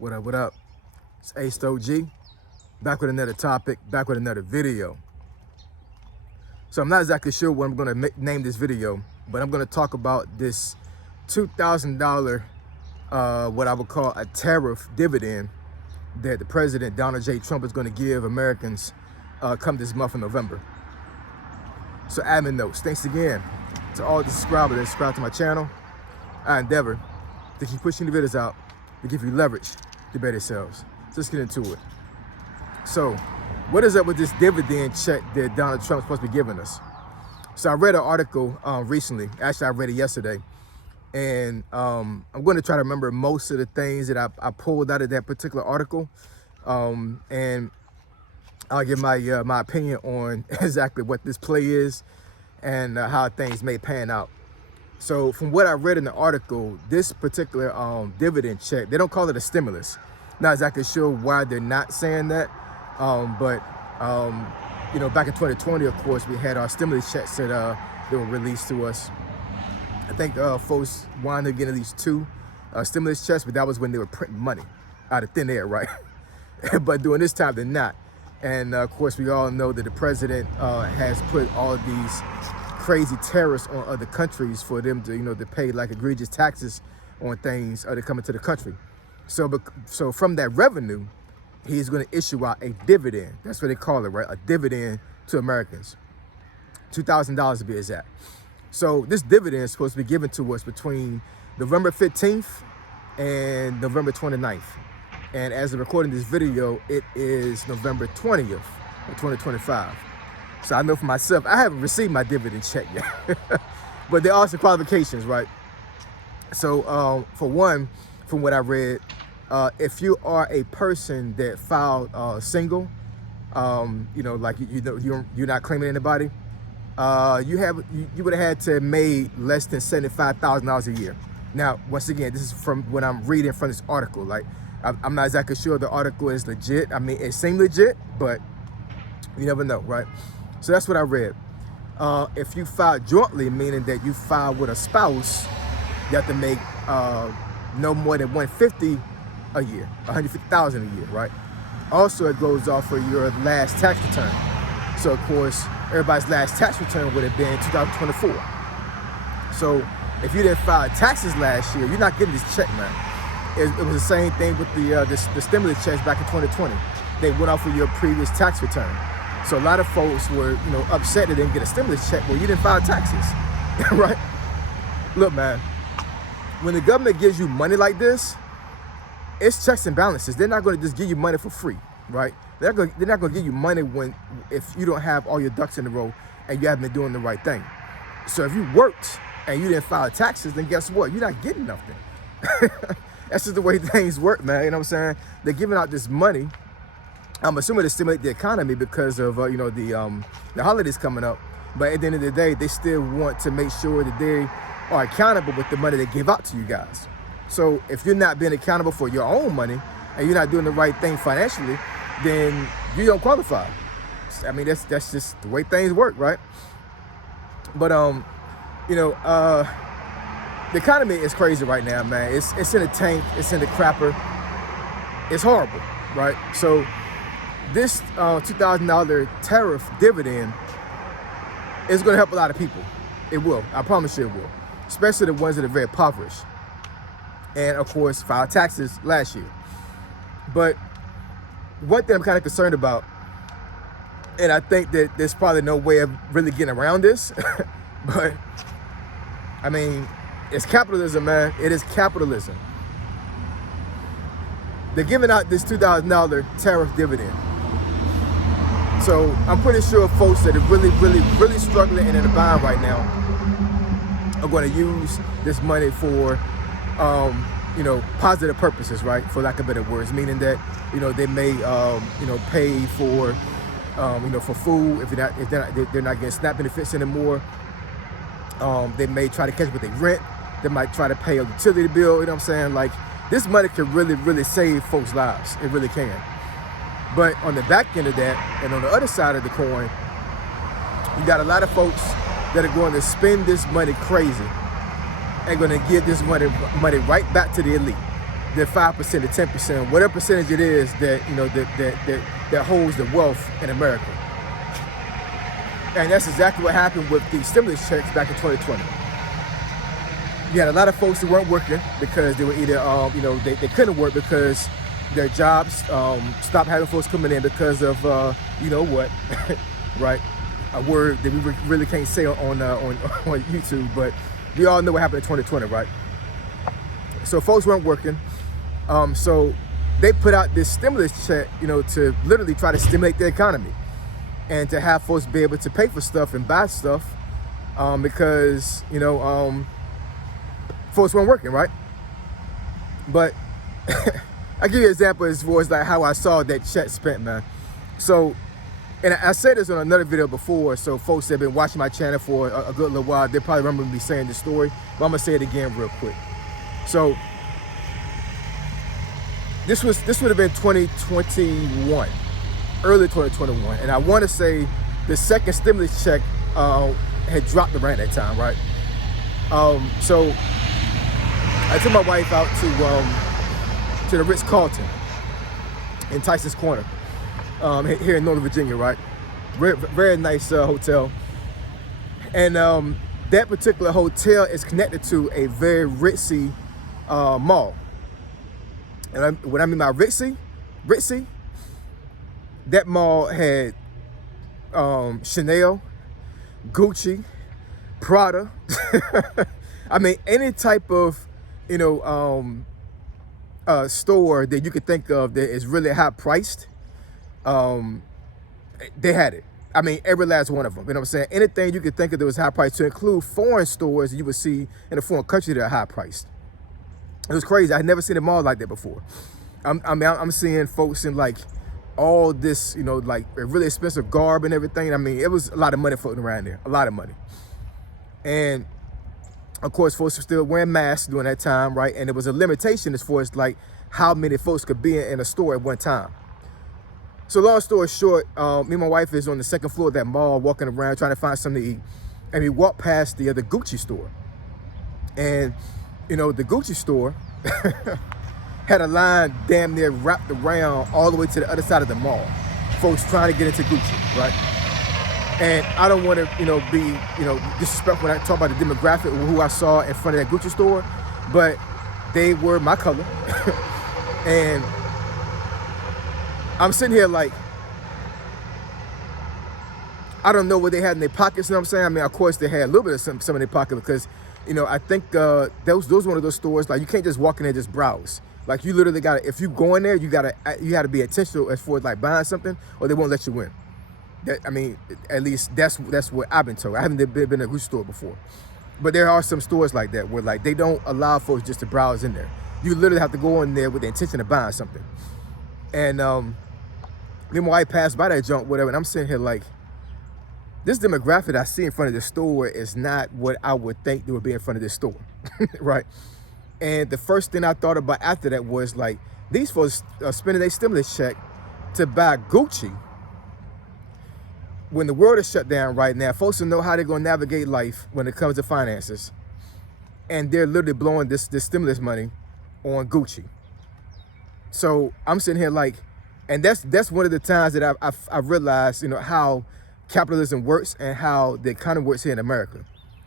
What up, what up? It's Ace OG, back with another topic, back with another video. So I'm not exactly sure what I'm gonna name this video, but I'm gonna talk about this $2,000, what I would call a tariff dividend that the President Donald J. Trump is gonna give Americans come this month of November. So admin notes, thanks again to all the subscribers that subscribe to my channel. I endeavor to keep pushing the videos out to give you leverage to better yourselves. So let's get into it. So what is up with this dividend check that Donald Trump is supposed to be giving us? So I read an article recently, actually I read it yesterday, and I'm going to try to remember most of the things that I pulled out of that particular article, and I'll give my my opinion on exactly what this play is and how things may pan out. So from what I read in the article, this particular dividend check, they don't call it a stimulus. Not exactly sure why they're not saying that, but you know, back in 2020, of course, we had our stimulus checks that were released to us. I think folks wanted to get at least 2 stimulus checks, but that was when they were printing money out of thin air, right? But during this time, they're not. And of course, we all know that the president has put all of these crazy tariffs on other countries for them to, you know, to pay like egregious taxes on things that come into the country. So from that revenue, he's going to issue out a dividend. That's what they call it, right? A dividend to Americans. $2,000 to be exact. So this dividend is supposed to be given to us between November 15th and November 29th. And as of recording this video, it is November 20th of 2025. So I know for myself, I haven't received my dividend check yet, but there are some qualifications, right? So for one, from what I read, if you are a person that filed single, you know, like you're not claiming anybody, you would have had to have made less than $75,000 a year. Now, once again, this is from what I'm reading from this article. Like, I'm not exactly sure the article is legit. I mean, it seemed legit, but you never know, right? So that's what I read. If you file jointly, meaning that you file with a spouse, you have to make no more than $150 a year, $150,000 a year, right? Also, it goes off for your last tax return. So of course, everybody's last tax return would have been 2024. So if you didn't file taxes last year, you're not getting this check, man. It was the same thing with the stimulus checks back in 2020. They went off of your previous tax return. So a lot of folks were, you know, upset they didn't get a stimulus check. Well, you didn't file taxes, right? Look, man, when the government gives you money like this, it's checks and balances. They're not going to just give you money for free, right? They're not going to give you money if you don't have all your ducks in a row and you haven't been doing the right thing. So if you worked and you didn't file taxes, then guess what? You're not getting nothing. That's just the way things work, man. You know what I'm saying? They're giving out this money. I'm assuming to stimulate the economy because of you know, the holidays coming up. But at the end of the day, they still want to make sure that they are accountable with the money they give out to you guys. So if you're not being accountable for your own money and you're not doing the right thing financially, then you don't qualify. I mean, that's just the way things work, right? But you know, the economy is crazy right now, man. It's in the tank. It's in the crapper. It's horrible, right? So this $2,000 tariff dividend is going to help a lot of people. It will. I promise you it will. Especially the ones that are very impoverished. And of course, filed taxes last year. But one thing I'm kind of concerned about, and I think that there's probably no way of really getting around this, but I mean, it's capitalism, man. It is capitalism. They're giving out this $2,000 tariff dividend. So I'm pretty sure folks that are really struggling and in a bind right now are going to use this money for, you know, positive purposes, right? For lack of better words, meaning that, you know, they may, you know, pay for, you know, for food if they're not getting SNAP benefits anymore. They may try to catch what they rent. They might try to pay a utility bill. You know what I'm saying? Like, this money can really save folks' lives. It really can. But on the back end of that, and on the other side of the coin, you got a lot of folks that are going to spend this money crazy and going to give this money right back to the elite. the 5%, the 10%, whatever percentage it is that, you know, that holds the wealth in America. And that's exactly what happened with the stimulus checks back in 2020. You had a lot of folks who weren't working because they were either, you know, they couldn't work because their jobs stopped having folks coming in because of, you know what, right? A word that we really can't say on YouTube, but we all know what happened in 2020, right? So folks weren't working. So they put out this stimulus check, you know, to literally try to stimulate the economy and to have folks be able to pay for stuff and buy stuff because, you know, folks weren't working, right? But I'll give you an example as far as like how I saw that check spent, man. So, and I said this on another video before, so folks that have been watching my channel for a good little while, they probably remember me saying this story, but I'm gonna say it again real quick. So, this would have been 2021, early 2021, and I want to say the second stimulus check had dropped around that time, right? So I took my wife out to the Ritz-Carlton in Tyson's Corner, here in Northern Virginia, right? Very nice hotel. And that particular hotel is connected to a very ritzy mall. And when I mean by ritzy, that mall had Chanel, Gucci, Prada. I mean, any type of, you know, store that you could think of that is really high priced, they had it. I mean, every last one of them. You know what I'm saying? Anything you could think of that was high priced, to include foreign stores you would see in a foreign country that are high priced. It was crazy. I had never seen a mall like that before. I'm seeing folks in like all this, you know, like really expensive garb and everything. I mean, it was a lot of money floating around there, a lot of money. And of course, folks were still wearing masks during that time, right? And there was a limitation as far as like how many folks could be in a store at one time. So long story short, me and my wife is on the second floor of that mall, walking around trying to find something to eat. And we walked past the other Gucci store. And, you know, the Gucci store had a line damn near wrapped around all the way to the other side of the mall. Folks trying to get into Gucci, right? And I don't want to, you know, be, you know, disrespectful when I talk about the demographic of who I saw in front of that Gucci store, but they were my color. And I'm sitting here like, I don't know what they had in their pockets, you know what I'm saying? I mean, of course, they had a little bit of some in their pocket because, you know, I think those one of those stores, like, you can't just walk in there and just browse. Like, you literally got to, if you go in there, you got to be intentional as far as like buying something, or they won't let you in. That, I mean, at least that's what I've been told. I haven't been in a Gucci store before. But there are some stores like that where like they don't allow folks just to browse in there. You literally have to go in there with the intention of buying something. And me and my wife passed by that junk, whatever, and I'm sitting here like, this demographic I see in front of this store is not what I would think they would be in front of this store, right? And the first thing I thought about after that was like, these folks are spending their stimulus check to buy Gucci when the world is shut down right now. Folks don't know how they're going to navigate life when it comes to finances. And they're literally blowing this stimulus money on Gucci. So I'm sitting here like, and that's one of the times that I realized, you know, how capitalism works and how the economy works here in America.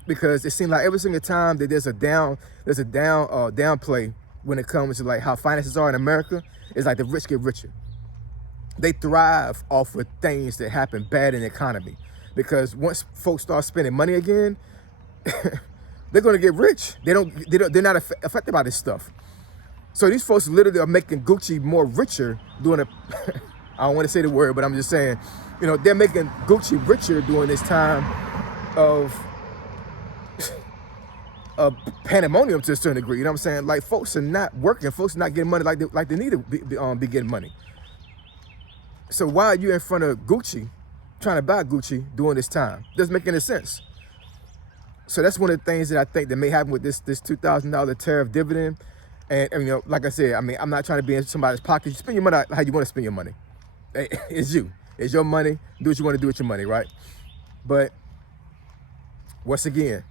Because it seems like every single time that there's a downplay when it comes to like how finances are in America, it's like the rich get richer. They thrive off of things that happen bad in the economy. Because once folks start spending money again, they're gonna get rich. They're not affected by this stuff. So these folks literally are making Gucci more richer doing a, I don't want to say the word, but I'm just saying, you know, they're making Gucci richer during this time of pandemonium to a certain degree. You know what I'm saying? Like, folks are not working. Folks are not getting money like they need to be getting money. So why are you in front of Gucci, trying to buy Gucci during this time? Doesn't make any sense. So that's one of the things that I think that may happen with this $2,000 tariff dividend. And, you know, like I said, I mean, I'm not trying to be in somebody's pocket. You spend your money how you want to spend your money. It's you. It's your money. Do what you want to do with your money, right? But once again,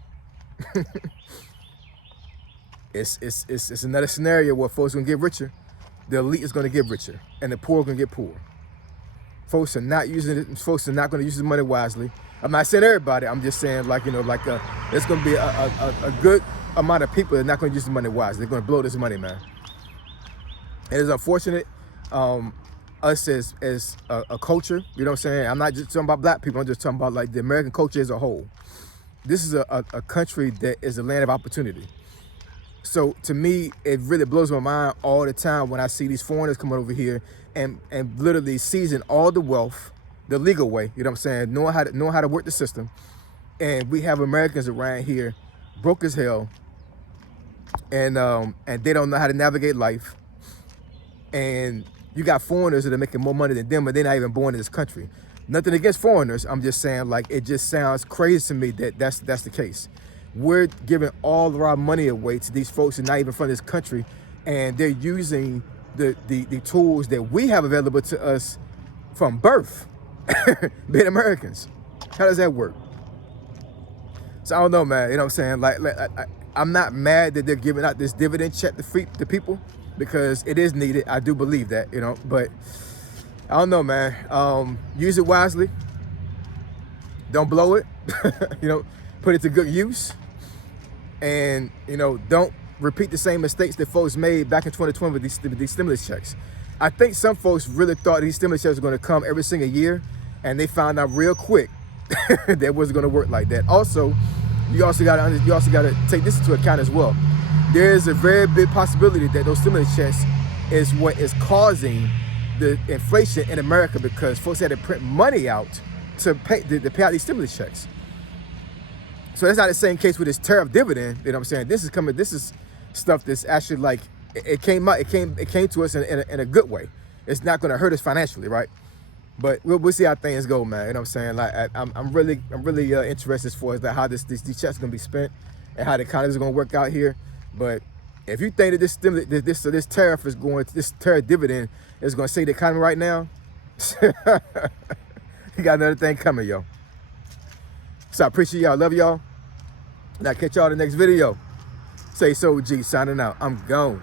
It's another scenario where folks gonna get richer, the elite is gonna get richer, and the poor are gonna get poor. Folks are not using it. Folks are not gonna use the money wisely. I'm not saying everybody. I'm just saying, like, you know, like there's gonna be a good amount of people that are not gonna use the money wisely. They're gonna blow this money, man. It is unfortunate. Us as a culture, you know what I'm saying? I'm not just talking about black people. I'm just talking about like the American culture as a whole. This is a country that is a land of opportunity. So to me, it really blows my mind all the time when I see these foreigners coming over here and literally seizing all the wealth the legal way, you know what I'm saying, knowing how to work the system. And we have Americans around here broke as hell, and they don't know how to navigate life. And you got foreigners that are making more money than them, but they're not even born in this country. Nothing against foreigners. I'm just saying, like, it just sounds crazy to me that that's the case. We're giving all of our money away to these folks who are not even from this country, and they're using the tools that we have available to us from birth, being Americans. How does that work? So I don't know, man. You know what I'm saying? Like I'm not mad that they're giving out this dividend check to people, because it is needed. I do believe that, you know, but I don't know, man. Use it wisely. Don't blow it. You know, put it to good use. And, you know, don't repeat the same mistakes that folks made back in 2020 with these stimulus checks. I think some folks really thought these stimulus checks were going to come every single year, and they found out real quick that it wasn't going to work like that. Also, you also got to take this into account as well. There is a very big possibility that those stimulus checks is what is causing the inflation in America, because folks had to print money out to pay out these stimulus checks. So that's not the same case with this tariff dividend. You know what I'm saying? This is stuff that's actually, like, it came to us in a good way. It's not going to hurt us financially, right? But we'll see how things go, man. You know what I'm saying? Like, I'm really interested as far as like how these checks are going to be spent and how the economy is going to work out here. But if you think that this tariff dividend is going to save the economy right now, you got another thing coming, yo. So I appreciate y'all. Love y'all. And I'll catch y'all in the next video. Say so, G, signing out. I'm gone.